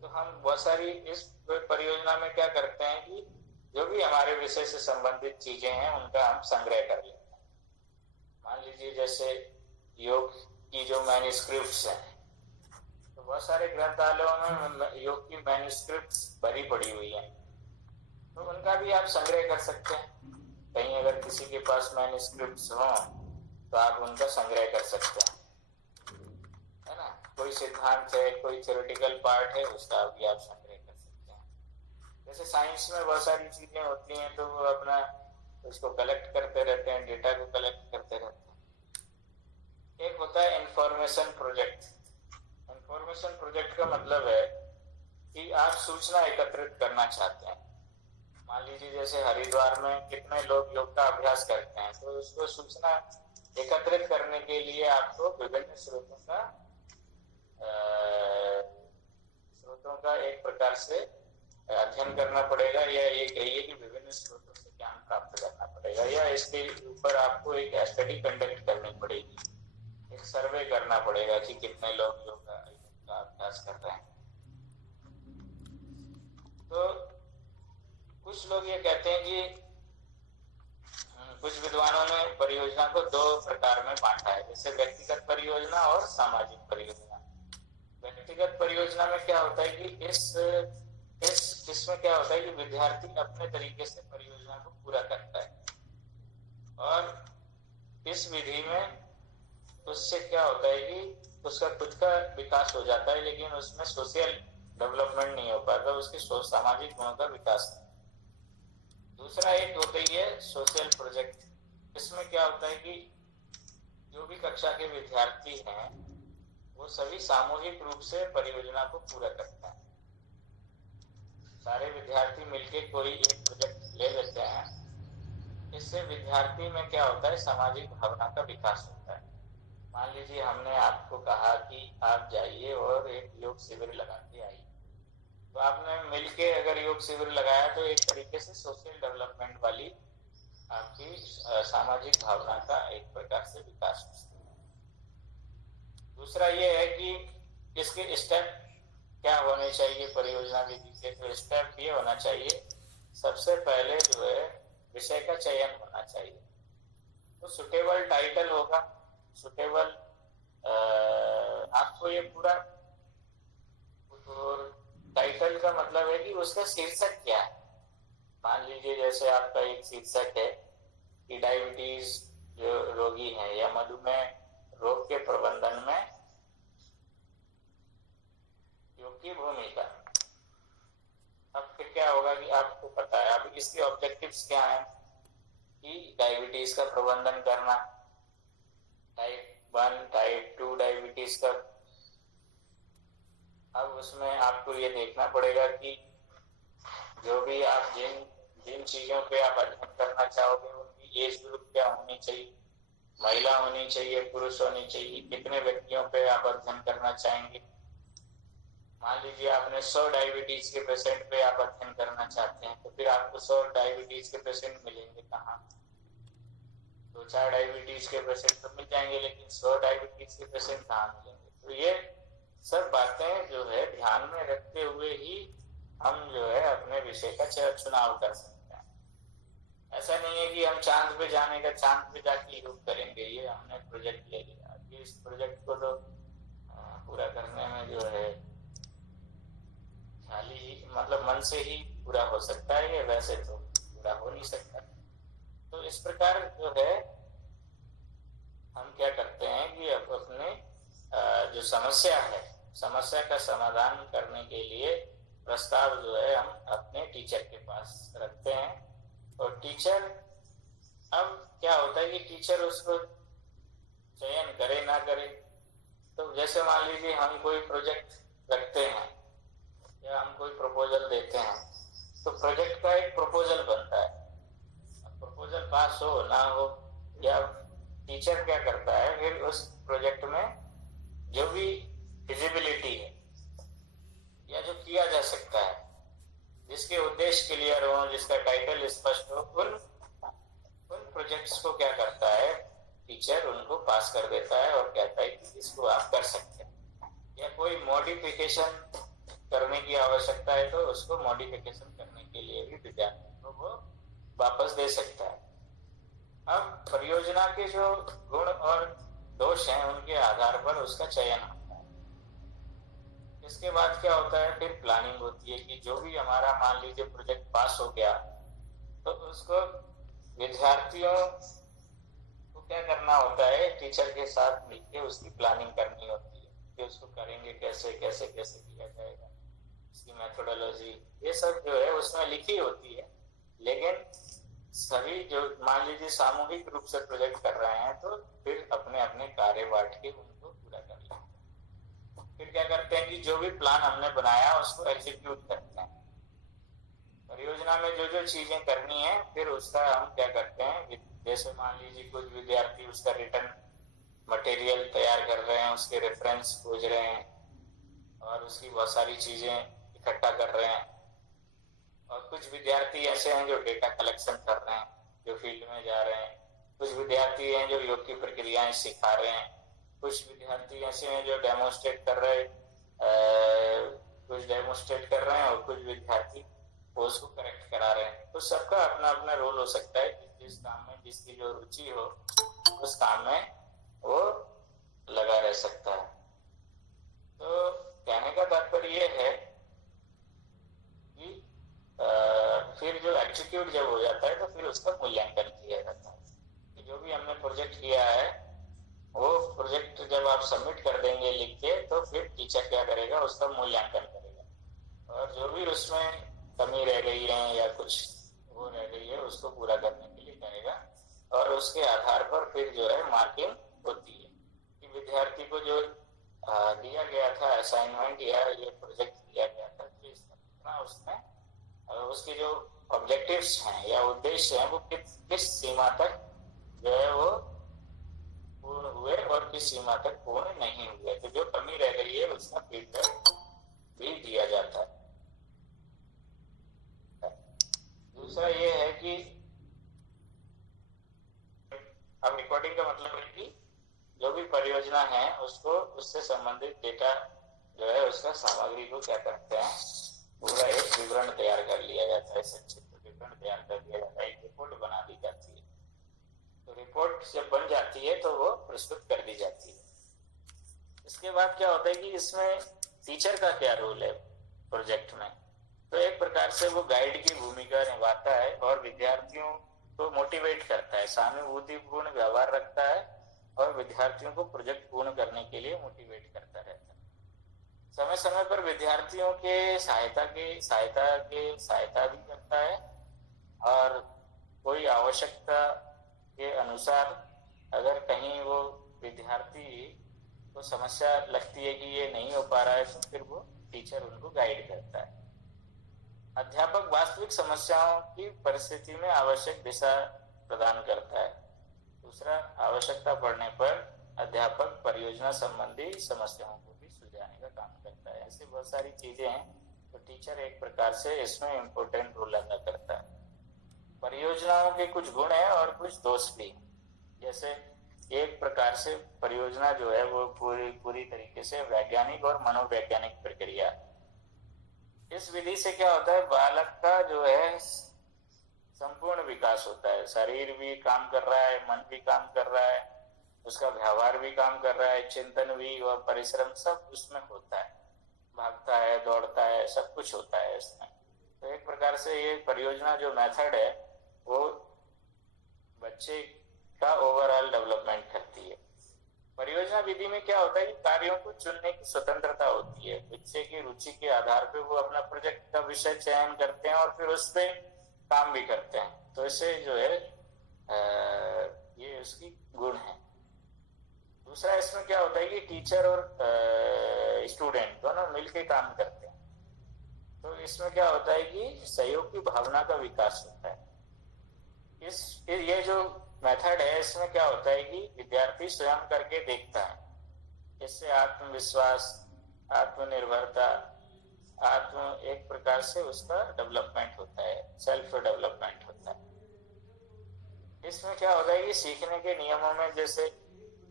तो हम बहुत सारी इस परियोजना में क्या करते हैं कि जो भी हमारे विषय से संबंधित चीजें हैं, उनका हम संग्रह कर लेते हैं। मान लीजिए जैसे योग की जो मैन्युस्क्रिप्ट्स हैं, तो बहुत सारे ग्रंथालयों में योग की मैन्युस्क्रिप्ट्स भरी पड़ी हुई हैं, तो उनका भी आप संग्रह कर सकते हैं। कहीं अगर किसी के पास मैन्युस्क्रिप्ट्स हो, तो आप उनका संग्रह कर सकते हैं, है ना। कोई सिद्धांत है, कोई थ्योरेटिकल पार्ट है, उसका भी आप संग्रह कर सकते हैं। जैसे साइंस में बहुत सारी चीजें होती हैं, तो वो अपना उसको कलेक्ट करते रहते हैं, डेटा को कलेक्ट करते रहते हैं। एक होता है इंफॉर्मेशन प्रोजेक्ट। इंफॉर्मेशन प्रोजेक्ट का मतलब है कि आप सूचना एकत्रित करना चाहते हैं। मान लीजिए जैसे हरिद्वार में कितने लोग योग का अभ्यास करते हैं, तो उसको सूचना एकत्रित करने के लिए आपको विभिन्न स्रोतों का एक प्रकार से अध्ययन करना पड़ेगा, या ये कहिए कि विभिन्न स्रोतों से ज्ञान प्राप्त करना पड़ेगा, या इसके ऊपर आपको एक स्टडी कंडक्ट करनी पड़ेगी, एक सर्वे करना पड़ेगा कि कितने लोग योग का अभ्यास कर रहे हैं। तो कुछ लोग ये कहते हैं कि कुछ विद्वानों ने परियोजना को दो प्रकार में बांटा है, जैसे व्यक्तिगत परियोजना और सामाजिक परियोजना। व्यक्तिगत परियोजना में क्या होता है कि इसमें क्या होता है कि विद्यार्थी अपने तरीके से परियोजना को पूरा करता है, और इस विधि में उससे क्या होता है कि उसका खुद का विकास हो जाता है, लेकिन उसमें सोशल डेवलपमेंट नहीं हो पाता, उसके सामाजिक गुणों का विकास। दूसरा एक होता ही है सोशल प्रोजेक्ट। इसमें क्या होता है कि जो भी कक्षा के विद्यार्थी हैं, वो सभी सामूहिक रूप से परियोजना को पूरा करते हैं। सारे विद्यार्थी मिलकर कोई एक प्रोजेक्ट ले लेते हैं। इससे विद्यार्थी में क्या होता है, सामाजिक भावना का विकास होता है। मान लीजिए हमने आपको कहा कि आप जाइए और एक योग शिविर लगा के आइए, तो आपने मिलके अगर योग शिविर लगाया, तो एक तरीके से सोशल डेवलपमेंट वाली आपकी सामाजिक भावना का एक प्रकार से विकास होता है। दूसरा ये है कि इसके स्टेप क्या होने चाहिए परियोजना विधि के। तो स्टेप ये होना चाहिए, सबसे पहले जो है विषय का चयन होना चाहिए। तो सुटेबल टाइटल होगा, सुटेबल आपको ये पूरा, और टाइटल का मतलब है कि उसका शीर्षक क्या है। मान लीजिए जैसे आपका एक शीर्षक है कि डायबिटीज जो रोगी है या मधुमेह रोग के प्रबंधन में योग की भूमिका। अब फिर क्या होगा कि आपको पता है अब इसके ऑब्जेक्टिव्स क्या हैं कि डायबिटीज का प्रबंधन करना, टाइप 1 टाइप 2 डायबिटीज का। अब उसमें आपको ये देखना पड़ेगा कि जो भी आप जिन जिन चीजों पे आप अध्ययन करना चाहोगे उनकी एज ग्रुप क्या होनी चाहिए, महिला होनी चाहिए, पुरुष होनी चाहिए, कितने व्यक्तियों पे आप अध्ययन करना चाहेंगे। मान लीजिए आपने 100 डायबिटीज के पेशेंट पे आप अध्ययन करना चाहते हैं, तो फिर आपको 100 डायबिटीज के पेशेंट मिलेंगे कहाँ? 2-4 डायबिटीज के पेशेंट तो मिल जाएंगे, लेकिन 100 डायबिटीज के पेशेंट कहाँ मिलेंगे? तो ये सब बातें जो है ध्यान में रखते हुए ही हम जो है अपने विषय का चुनाव कर सकते हैं। ऐसा नहीं है कि हम चांद पे जाने का, चांद पे जाके योग करेंगे। ये हमने प्रोजेक्ट ले लिया, इस प्रोजेक्ट को तो पूरा करने में जो है खाली मतलब मन से ही पूरा हो सकता है, वैसे तो पूरा हो नहीं सकता। तो इस प्रकार जो है हम क्या करते हैं कि अब अपने जो समस्या है, समस्या का समाधान करने के लिए प्रस्ताव जो है हम अपने टीचर के पास रखते हैं। और टीचर, अब क्या होता है कि टीचर उसको चयन करे ना करे। तो जैसे मान लीजिए हम कोई प्रोजेक्ट रखते हैं या हम कोई प्रपोजल देते हैं, तो प्रोजेक्ट का एक प्रपोजल बनता है। प्रपोजल पास हो ना हो, या टीचर क्या करता है फिर उस प्रोजेक्ट में जो भी फिजिबिलिटी है या जो किया जा सकता है, जिसके उद्देश्य क्लियर हो, जिसका टाइटल स्पष्ट हो, उन प्रोजेक्ट्स को क्या करता है टीचर, उनको पास कर देता है और कहता है कि इसको आप कर सकते हैं। या कोई मॉडिफिकेशन करने की आवश्यकता है तो उसको मॉडिफिकेशन करने के लिए भी विद्यार्थी को वो वापस दे सकता है। अब परियोजना के जो गुण और दोष हैं उनके आधार पर उसका चयन होता है। इसके बाद क्या होता है, फिर प्लानिंग होती है कि जो भी हमारा मान लीजिए प्रोजेक्ट पास हो गया तो उसको विद्यार्थियों को क्या करना होता है, टीचर के साथ मिलकर उसकी प्लानिंग करनी होती है कि उसको करेंगे कैसे कैसे कैसे किया जाएगा, इसकी मेथोडोलॉजी, ये सब जो है उसमें लिखी होती है। लेकिन सभी जो मान लीजिए सामूहिक रूप से प्रोजेक्ट कर रहे हैं तो फिर अपने अपने कार्य बांट के उनको पूरा कर लेते हैं। फिर क्या करते हैं कि जो भी प्लान हमने बनाया उसको एग्जीक्यूट करते हैं। परियोजना में जो जो चीजें करनी है फिर उसका हम क्या करते हैं, जैसे मान लीजिए कुछ विद्यार्थी उसका रिटर्न मटेरियल तैयार कर रहे हैं, उसके रेफरेंस खोज रहे हैं और उसकी बहुत सारी चीजें इकट्ठा कर रहे हैं। और कुछ विद्यार्थी ऐसे हैं जो डेटा कलेक्शन कर रहे हैं, जो फील्ड में जा रहे हैं। कुछ विद्यार्थी हैं जो योग की प्रक्रियाएं सिखा रहे हैं। कुछ विद्यार्थी ऐसे हैं जो डेमोन्स्ट्रेट कर रहे हैं और कुछ विद्यार्थी उसको करेक्ट करा रहे हैं। तो सबका अपना अपना रोल हो सकता है कि जिस काम में जिसकी जो रुचि हो उस काम में वो लगा रह सकता है। तो कहने का तात्पर्य ये है कि फिर जो एग्जीक्यूट जब हो जाता है तो फिर उसका मूल्यांकन किया जाता है कि जो भी हमने प्रोजेक्ट किया है वो प्रोजेक्ट जब आप सबमिट कर देंगे लिख के, तो फिर टीचर क्या करेगा, उसका मूल्यांकन करेगा और जो भी उसमें कमी रह गई है या कुछ वो रह गई है उसको पूरा करने के लिए करेगा। और उसके आधार पर फिर जो है मार्किंग होती है कि विद्यार्थी को जो दिया गया था असाइनमेंट या ये प्रोजेक्ट दिया गया था, तो उसमें उसके जो ऑब्जेक्टिव्स हैं या उद्देश्य हैं वो किस सीमा तक जो है वो पूर्ण हुए और किस सीमा तक पूर्ण नहीं हुए। तो जो कमी रह गई है उसका फीडबैक भी दिया जाता है। दूसरा ये है कि अब रिकॉर्डिंग का मतलब है कि जो भी परियोजना है उसको उससे संबंधित डेटा जो है उसका सामग्री को क्या करते हैं, पूरा एक विवरण तैयार कर लिया जाता है, संक्षिप्त विवरण तैयार कर दिया जाता है, एक रिपोर्ट बना दी जाती है। तो रिपोर्ट जब बन जाती है तो वो प्रस्तुत कर दी जाती है। इसके बाद क्या होता है कि इसमें टीचर का क्या रोल है प्रोजेक्ट में, तो एक प्रकार से वो गाइड की भूमिका निभाता है और विद्यार्थियों को मोटिवेट करता है, सहानुभूतिपूर्ण व्यवहार रखता है और विद्यार्थियों को प्रोजेक्ट पूर्ण करने के लिए मोटिवेट करता रहता है। समय समय पर विद्यार्थियों के सहायता भी करता है और कोई आवश्यकता के अनुसार अगर कहीं वो विद्यार्थी को समस्या लगती है कि ये नहीं हो पा रहा है तो फिर वो टीचर उनको गाइड करता है। अध्यापक वास्तविक समस्याओं की परिस्थिति में आवश्यक दिशा प्रदान करता है। दूसरा, आवश्यकता पड़ने पर अध्यापक परियोजना संबंधी समस्याओं को भी सुलझाने का काम करता है। ऐसी बहुत सारी चीजें हैं, तो टीचर एक प्रकार से इसमें इम्पोर्टेंट रोल अदा करता है। परियोजनाओं के कुछ गुण हैं और कुछ दोष भी। जैसे एक प्रकार से परियोजना जो है वो पूरी तरीके से वैज्ञानिक और मनोवैज्ञानिक प्रक्रिया। इस विधि से क्या होता है, बालक का जो है संपूर्ण विकास होता है। शरीर भी काम कर रहा है, मन भी काम कर रहा है, उसका व्यवहार भी काम कर रहा है, चिंतन भी और परिश्रम सब उसमें होता है। भागता है, दौड़ता है, सब कुछ होता है इसमें। तो एक प्रकार से ये परियोजना जो मेथड है वो बच्चे का ओवरऑल डेवलपमेंट करती है। परियोजना विधि में क्या होता है कि कार्यों को चुनने की स्वतंत्रता होती है। बच्चे की रुचि के आधार पर वो अपना प्रोजेक्ट का विषय चयन करते हैं और फिर उस पर काम भी करते हैं। तो इससे जो है ये उसकी गुण है। दूसरा, इसमें क्या होता है कि टीचर और स्टूडेंट दोनों मिलकर काम करते हैं। तो इसमें क्या होता है कि सहयोग की भावना का विकास होता है। ये जो मेथड है इसमें क्या होता है कि विद्यार्थी स्वयं करके देखता है। इससे आत्मविश्वास, आत्मनिर्भरता, एक प्रकार से उसका डेवलपमेंट होता है, सेल्फ डेवलपमेंट होता है। इसमें क्या होता है कि सीखने के नियमों में जैसे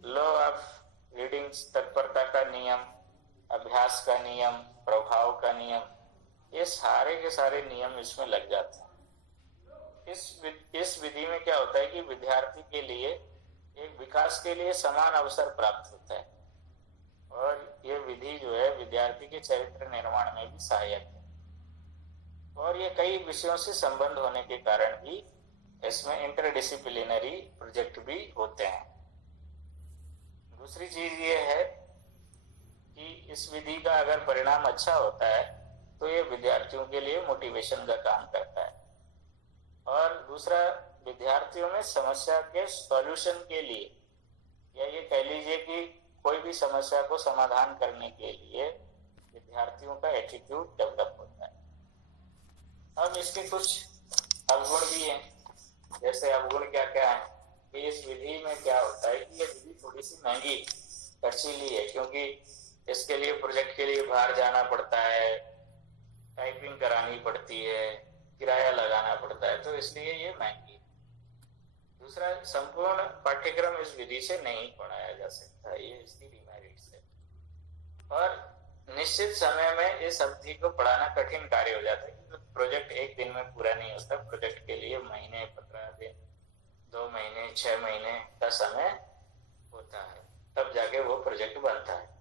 लॉ ऑफ रीडिंग, तत्परता का नियम, अभ्यास का नियम, प्रभाव का नियम, ये सारे के सारे नियम इसमें लग जाते हैं। इस विधि में क्या होता है कि विद्यार्थी के लिए एक विकास के लिए समान अवसर प्राप्त होता है और ये विधि जो है विद्यार्थी के चरित्र निर्माण में भी सहायक है। और ये कई विषयों से संबंध होने के कारण भी इसमें इंटरडिसिप्लिनरी प्रोजेक्ट भी होते हैं। दूसरी चीज ये है कि इस विधि का अगर परिणाम अच्छा होता है तो ये विद्यार्थियों के लिए मोटिवेशन का काम करता है। और दूसरा, विद्यार्थियों में समस्या के सॉल्यूशन के लिए, या ये कह लीजिए कि कोई भी समस्या को समाधान करने के लिए विद्यार्थियों का एटीट्यूड डेवलप होता है। अब इसके कुछ अवगुण भी हैं। जैसे अवगुण क्या क्या है कि इस विधि में क्या होता है कि ये विधि थोड़ी सी महंगी खर्चीली है, क्योंकि इसके लिए प्रोजेक्ट के लिए बाहर जाना पड़ता है, टाइपिंग करानी पड़ती है, किराया लगाना पड़ता है, तो इसलिए ये महंगी। दूसरा, संपूर्ण पाठ्यक्रम इस विधि से नहीं पढ़ाया जा सकता, ये इसकी डिमेरिट्स है। और निश्चित समय में इस अवधि को पढ़ाना कठिन कार्य हो जाता है, क्योंकि प्रोजेक्ट एक दिन में पूरा नहीं होता। प्रोजेक्ट के लिए महीने, 15 दिन, 2 महीने, 6 महीने का समय होता है, तब जाके वो प्रोजेक्ट बनता है।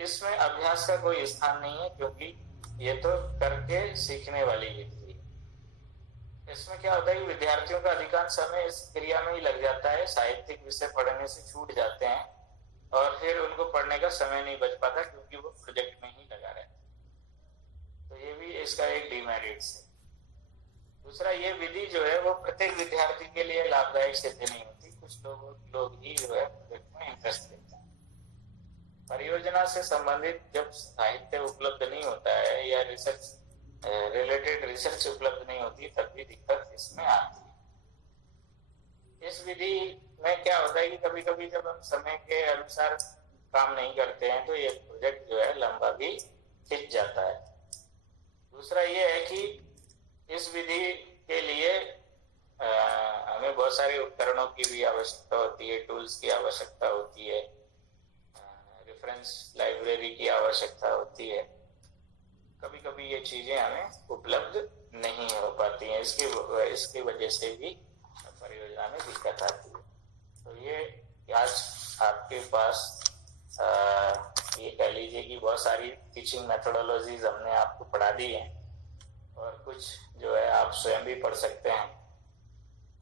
इसमें अभ्यास का कोई स्थान नहीं है, क्योंकि ये तो करके सीखने वाली विधि है। इसमें क्या होता है कि विद्यार्थियों का अधिकांश समय इस क्रिया में ही लग जाता है। साहित्यिक विषय पढ़ने से छूट जाते हैं और फिर उनको पढ़ने का समय नहीं बच पाता, क्योंकि वो प्रोजेक्ट में ही लगा रहता है। तो ये भी इसका एक डिमेरिट्स है। दूसरा, ये विधि जो है वो प्रत्येक विद्यार्थी के लिए लाभदायक सिद्ध नहीं होती। कुछ लोग ही जो है प्रोजेक्ट में इंटरेस्ट लेते हैं। परियोजना से संबंधित जब साहित्य उपलब्ध नहीं होता है या रिलेटेड रिसर्च उपलब्ध नहीं होती, तब भी दिक्कत इसमें आती है। इस विधि में क्या होता है कि कभी कभी जब हम समय के अनुसार काम नहीं करते हैं तो ये प्रोजेक्ट जो है लंबा भी खिंच जाता है। दूसरा ये है कि इस विधि के लिए हमें बहुत सारे उपकरणों की भी आवश्यकता होती है, टूल्स की आवश्यकता होती है, रेफरेंस लाइब्रेरी की आवश्यकता होती है। कभी कभी ये चीजें हमें उपलब्ध नहीं हो पाती हैं, इसकी वजह से भी परियोजना में दिक्कत आती है। तो ये आज आपके पास ये कह लीजिए कि बहुत सारी टीचिंग मेथोडोलॉजीज हमने आपको पढ़ा दी हैं और कुछ जो है आप स्वयं भी पढ़ सकते हैं।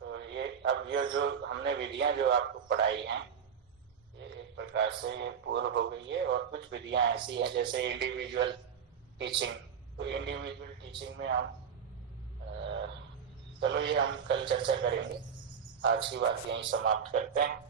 तो ये जो हमने विधियां जो आपको पढ़ाई हैं ये एक प्रकार से ये पूर्ण हो गई है। और कुछ विधियां ऐसी हैं जैसे इंडिविजुअल टीचिंग। तो इंडिविजुअल टीचिंग में हम चलो ये हम कल चर्चा करेंगे। आज की बात यहीं समाप्त करते हैं।